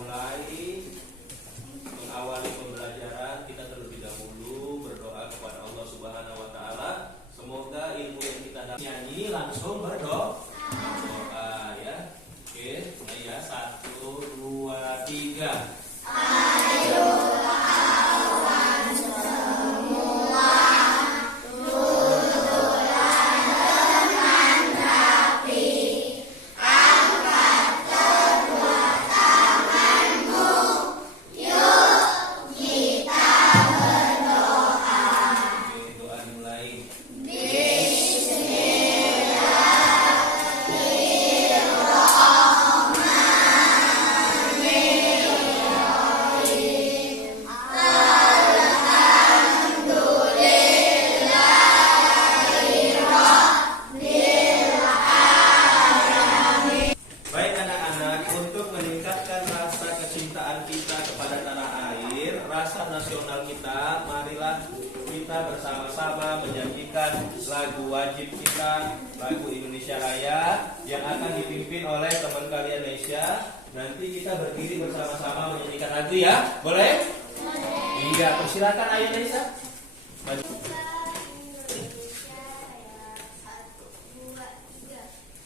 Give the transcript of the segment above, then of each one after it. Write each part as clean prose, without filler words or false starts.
mulai mengawali pembelajaran, kita terlebih dahulu berdoa kepada Allah Subhanahu wa taala. Semoga ilmu yang kita dapat nyanyi langsung berdoa ya. Oke, nah ya 1 2 3. Ayo kawan semua, duduklah dengan rapi, angkat kedua tanganmu, yuk kita berdoa. Oke, doa dimulai. Baik anak-anak, untuk meningkatkan rasa kecintaan kita kepada tanah air, rasa nasional kita, marilah kita bersama-sama menyanyikan lagu wajib kita, lagu Indonesia Raya yang akan dipimpin oleh teman kalian Nesya. Nanti kita berdiri bersama-sama menyanyikan lagu ya, boleh? Boleh. Iya, persilakan Ayah Nesya. Maju.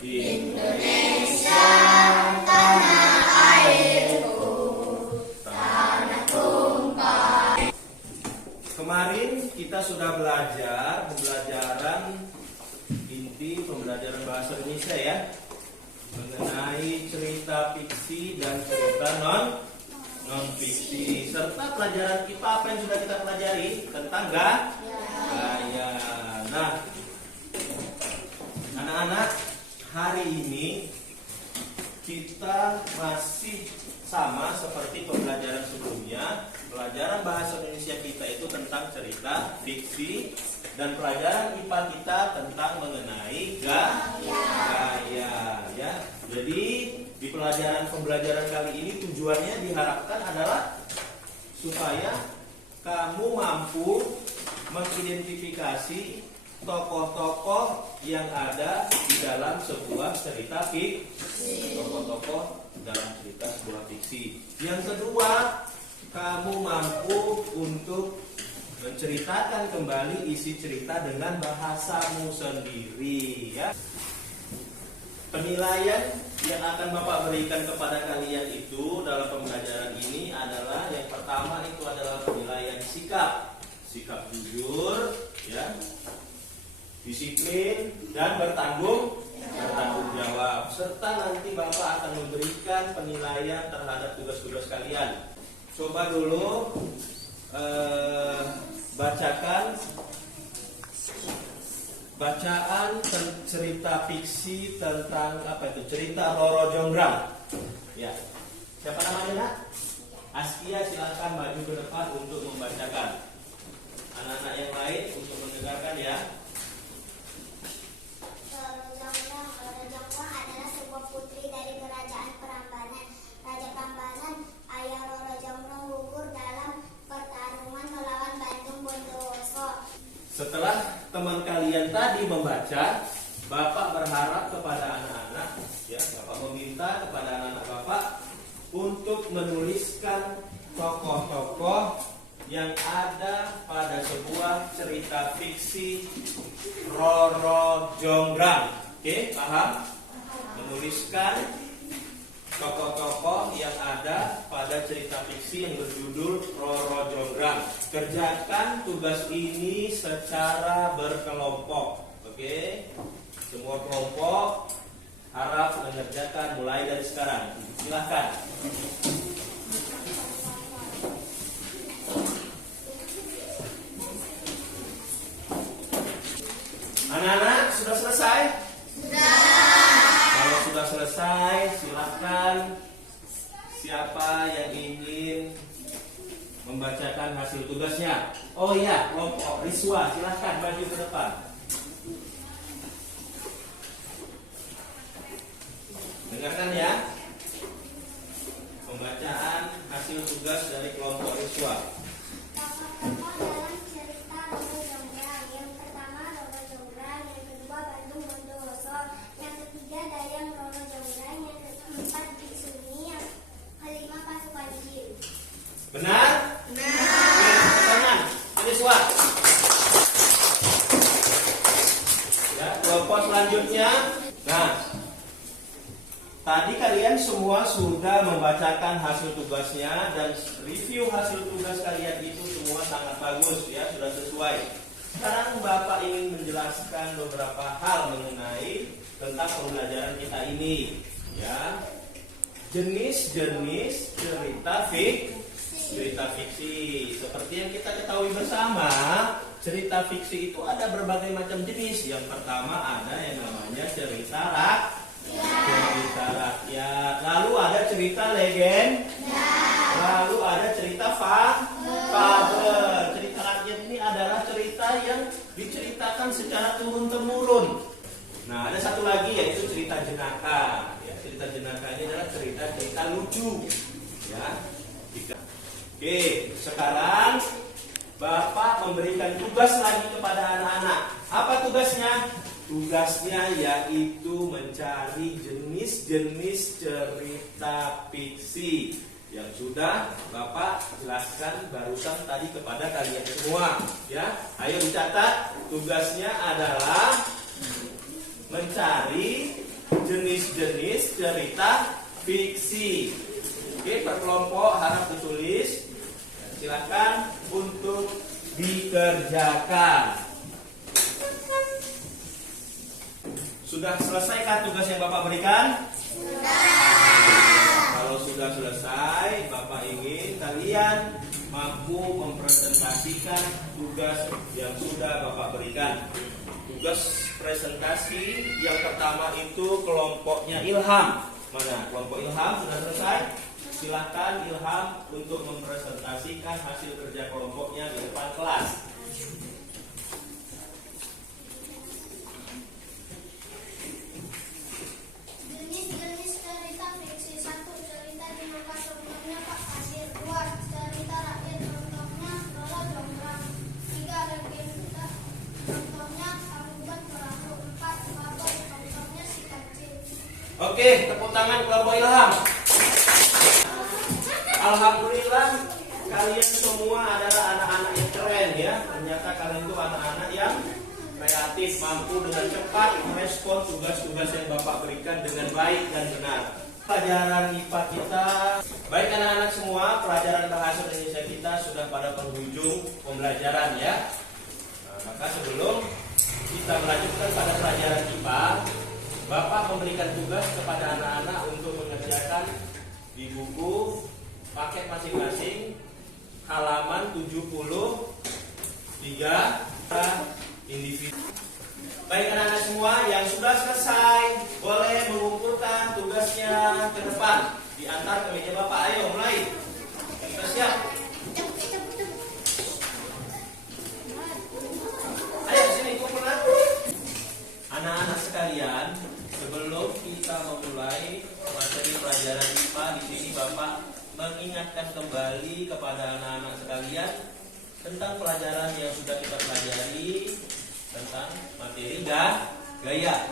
Indonesia tanah airku, tanah tumpah. Kemarin kita sudah belajar pembelajaran inti pembelajaran bahasa Indonesia ya, mengenai cerita fiksi dan cerita non fiksi, serta pelajaran IPA. Apa yang sudah kita pelajari tentang gaya. Nah, anak-anak, hari ini kita masih sama seperti pembelajaran sebelumnya. Pelajaran bahasa Indonesia kita itu tentang cerita fiksi, dan pelajaran IPA kita tentang mengenai gaya ya. Jadi di pembelajaran kali ini tujuannya diharapkan adalah supaya kamu mampu mengidentifikasi tokoh-tokoh yang ada di dalam sebuah cerita fiksi. Tokoh-tokoh dalam cerita sebuah fiksi. Yang kedua, kamu mampu untuk menceritakan kembali isi cerita dengan bahasamu sendiri ya. Penilaian yang akan Bapak berikan kepada kalian itu dalam pembelajaran ini adalah, yang pertama itu adalah penilaian sikap jujur ya, disiplin, dan bertanggung jawab. Serta nanti Bapak akan memberikan penilaian terhadap tugas-tugas kalian. Coba dulu bacakan bacaan cerita fiksi tentang apa itu? Cerita Roro Jonggrang. Ya. Siapa namanya, Nak? Askia, silakan maju ke depan untuk membacakan. Anak-anak yang lain untuk mendengarkan ya. Roro Jonggrang adalah sebuah putri dari kerajaan Prambanan. Raja Prambanan, ayah Roro Jonggrang, gugur dalam pertarungan melawan Bandung Bondowoso. Setelah teman kalian tadi membaca, Bapak berharap kepada anak-anak ya, Bapak meminta kepada anak-anak Bapak untuk menuliskan tokoh-tokoh yang ada pada sebuah cerita fiksi Roro Jonggrang. Oke, paham? Menuliskan tokoh-tokoh yang ada pada cerita fiksi yang berjudul Roro Jonggrang. Kerjakan tugas ini secara berkelompok. Oke? Semua kelompok harap mengerjakan mulai dari sekarang. Silakan. Anak-anak, sudah selesai? Kalau sudah selesai, silakan. Siapa yang ingin membacakan hasil tugasnya? Oh iya, kelompok Riswa, silakan maju ke depan. Dengarkan ya. Pembacaan hasil tugas dari kelompok Riswa. Tokoh-tokoh dalam cerita Roro Jonggrang. Yang pertama Roro Jonggrang, yang kedua Bandung Bondowoso, yang ketiga Dayang Roro Jonggrang, yang keempat Biksu, yang kelima semua sudah membacakan hasil tugasnya dan review hasil tugas kalian itu semua sangat bagus ya, sudah sesuai. Sekarang Bapak ingin menjelaskan beberapa hal mengenai tentang pembelajaran kita ini ya. Jenis-jenis cerita fiksi. Seperti yang kita ketahui bersama, cerita fiksi itu ada berbagai macam jenis. Yang pertama ada yang namanya cerita rakyat. Lalu ada cerita legenda. Lalu ada cerita fabel. Cerita rakyat ini adalah cerita yang diceritakan secara turun-temurun. Nah, ada satu lagi yaitu cerita jenaka. Ya, cerita jenaka ini adalah cerita lucu. Ya. Oke, sekarang Bapak memberikan tugas lagi kepada anak-anak. Apa tugasnya? Tugasnya yaitu mencari jenis-jenis cerita fiksi yang sudah Bapak jelaskan barusan tadi kepada kalian semua. Ya, ayo dicatat. Tugasnya adalah mencari jenis-jenis cerita fiksi. Oke, per kelompok harap ditulis. Silakan untuk dikerjakan. Sudah selesaikah tugas yang Bapak berikan? Kalau sudah selesai, Bapak ingin kalian mampu mempresentasikan tugas yang sudah Bapak berikan. Tugas presentasi yang pertama itu kelompoknya Ilham. Mana kelompok Ilham sudah selesai? Silakan Ilham untuk mempresentasikan hasil kerja kelompoknya di depan kelas. Jenis-jenis cerita fiksi. 1. Cerita di mana contohnya Pak Hadir. 2. Cerita rakyat contohnya Lolo Jonggrang. 3. Legenda contohnya Tangkuban Perahu. 4. Fabel contohnya Si Kecil. Oke, tepuk tangan kelompok Ilham. Alhamdulillah kalian semua adalah anak-anak yang keren ya. Ternyata kalian itu anak-anak yang kreatif, mampu dengan cepat merespon tugas-tugas yang Bapak berikan dengan baik dan benar. Pelajaran IPA kita, baik anak-anak semua, pelajaran bahasa Indonesia kita sudah pada penghujung pembelajaran ya. Nah, maka sebelum kita melanjutkan pada pelajaran IPA, Bapak memberikan tugas kepada anak-anak untuk mengerjakan di buku paket masing-masing halaman 73 individu. Baik anak-anak semua yang sudah selesai boleh mengumpulkan tugasnya ke depan, diantar ke meja Bapak. Ayo mulai. Kita siap. Ayo sini kumpulkan. Anak-anak sekalian, sebelum kita memulai materi pelajaran IPA, di sini Bapak mengingatkan kembali kepada anak-anak sekalian tentang pelajaran yang sudah kita pelajari tentang materi gaya.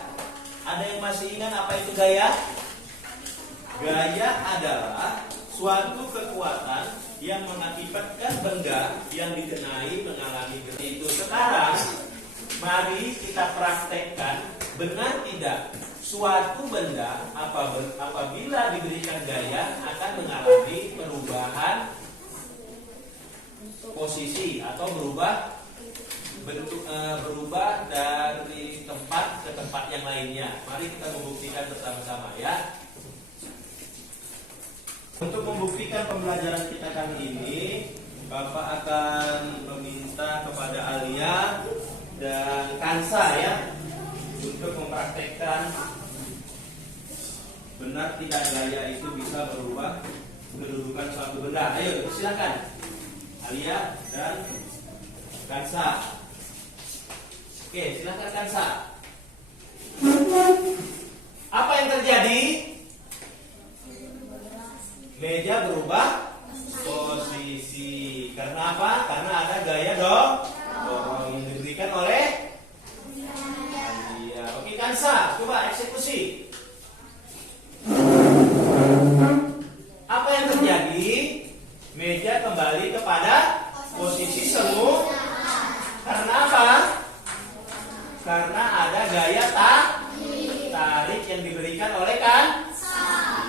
Ada yang masih ingat apa itu gaya? Gaya adalah suatu kekuatan yang mengakibatkan benda yang dikenai mengalami gaya itu. Sekarang mari kita praktekkan, benar tidak suatu benda apabila diberikan gaya akan mengalami perubahan posisi atau berubah dari tempat ke tempat yang lainnya. Mari kita membuktikan bersama-sama ya. Untuk membuktikan pembelajaran kita kali ini, Bapak akan meminta kepada Alia dan Kansa ya untuk mempraktekkan benar tidak gaya itu bisa merubah kedudukan suatu benda. Ayo silakan Alia dan Kansa. Oke, silakan Kansa. Apa yang terjadi? Meja berubah posisi. Karena apa? Karena ada gaya dorong yang diberikan oleh Alia. Oke Kansa, coba eksekusi. Apa yang terjadi? Meja kembali kepada posisi semula. Karena apa? Karena ada gaya tarik yang diberikan oleh Kansa.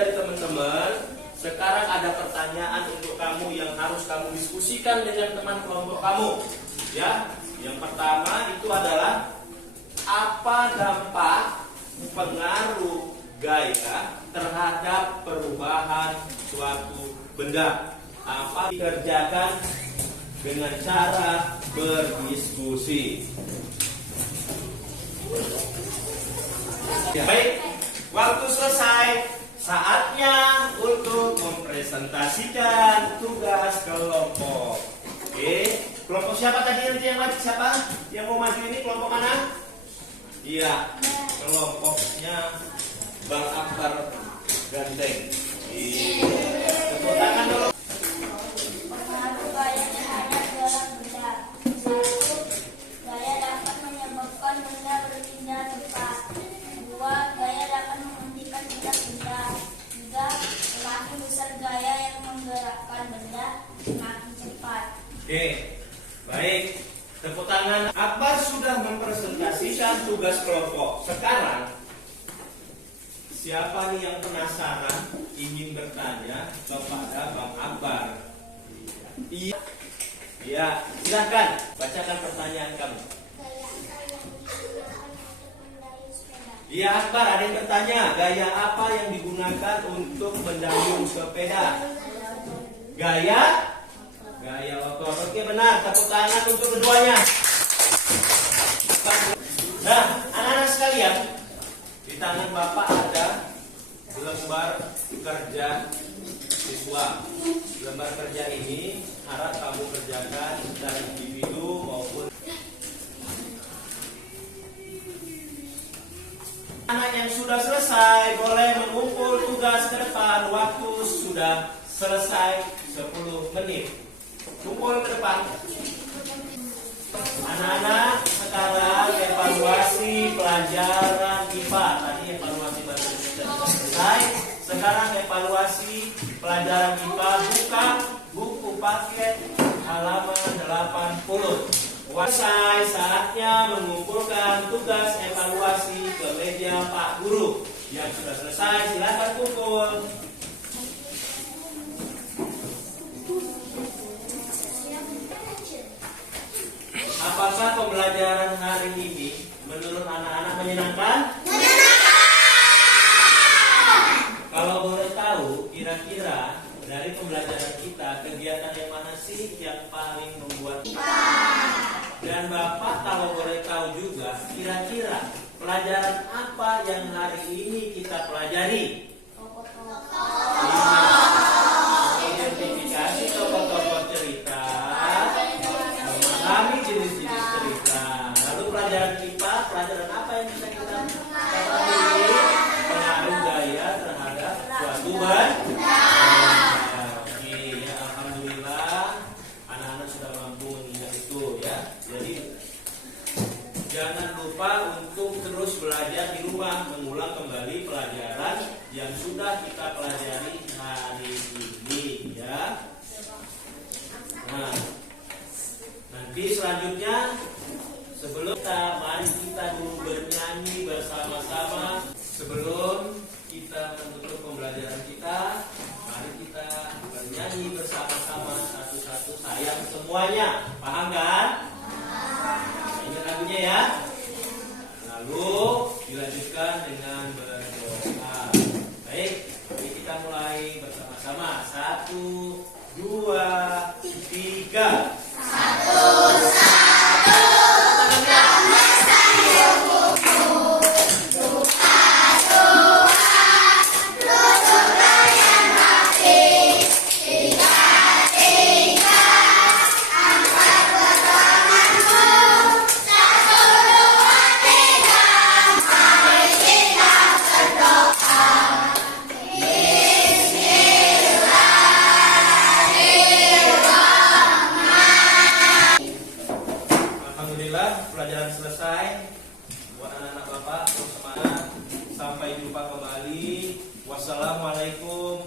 dari teman-teman, sekarang ada pertanyaan untuk kamu yang harus kamu diskusikan dengan teman kelompok kamu. Ya, yang pertama itu adalah apa dampak pengaruh gaya terhadap perubahan suatu benda? Apa dikerjakan dengan cara berdiskusi? Baik, waktu selesai. Saatnya untuk mempresentasikan tugas kelompok. Oke, kelompok siapa tadi nanti yang maju? Siapa yang mau maju ini? Kelompok mana? Iya, kelompoknya Bang Akbar Ganteng. Tepuk tangan dulu. Pengaruh gaya terhadap dalam benda. 1. Gaya dapat menyebabkan benda berpindah tempat. 2. Gaya dapat menghentikan benda-benda. 3. Semakin besar gaya yang menggerakkan benda, semakin cepat. Oke, baik. Tepuk tangan. Akbar sudah mempresentasikan tugas kelompok. Sekarang, siapa nih yang penasaran ingin bertanya kepada Bang Akbar? Iya. Ya, silakan bacakan pertanyaan kamu. Gaya apa yang digunakan untuk mendayung sepeda? Iya, Akbar, ada yang bertanya, gaya apa yang digunakan untuk mendayung sepeda? Gaya otot. Oke, benar. Tepuk tangan untuk keduanya. Nah, anak-anak sekalian, di tangan Bapak ada lembar kerja siswa. Lembar kerja ini harap kamu kerjakan dari individu maupun anak yang sudah selesai boleh mengumpul tugas ke depan. Waktu sudah selesai 10 menit. Kumpul ke depan. Anak-anak, sekarang evaluasi pelajaran IPA. Tadi evaluasi bahasa Indonesia sudah selesai. Sekarang evaluasi pelajaran IPA. Buka buku paket halaman 80. Selesai, saatnya mengumpulkan tugas evaluasi ke meja Pak Guru. Yang sudah selesai, silakan kumpul. Apakah pembelajaran hari ini menurut anak-anak menyenangkan? Kalau boleh tahu, kira-kira dari pembelajaran kita, kegiatan yang mana sih yang paling membuat Dan Bapak kalau boleh tahu juga, kira-kira pelajaran apa yang hari ini kita pelajari? Identifikasi tokoh-tokoh cerita, memahami jenis-jenis cerita. Lalu pelajaran IPA, pelajaran apa yang bisa kita pelajari? Pengaruh gaya terhadap suatu benda. Oke, ya, alhamdulillah anak-anak sudah mampu mengingat itu ya. Jadi jangan lupa untuk terus belajar di rumah, mengulang kembali pelajaran yang sudah kita pelajari hari ini ya. Nah, nanti selanjutnya sebelum mari kita dulu bernyanyi bersama-sama. Sebelum kita menutup pembelajaran kita, mari kita bernyanyi bersama-sama satu-satu, sayang semuanya. Paham kan? Ingat lagunya ya. Lalu dilanjutkan dengan berdoa. Baik, mari kita mulai bersama-sama. 1, 2, 3. Alhamdulillah pelajaran selesai. Buat anak-anak Bapak terus semangat. Sampai jumpa kembali. Wassalamualaikum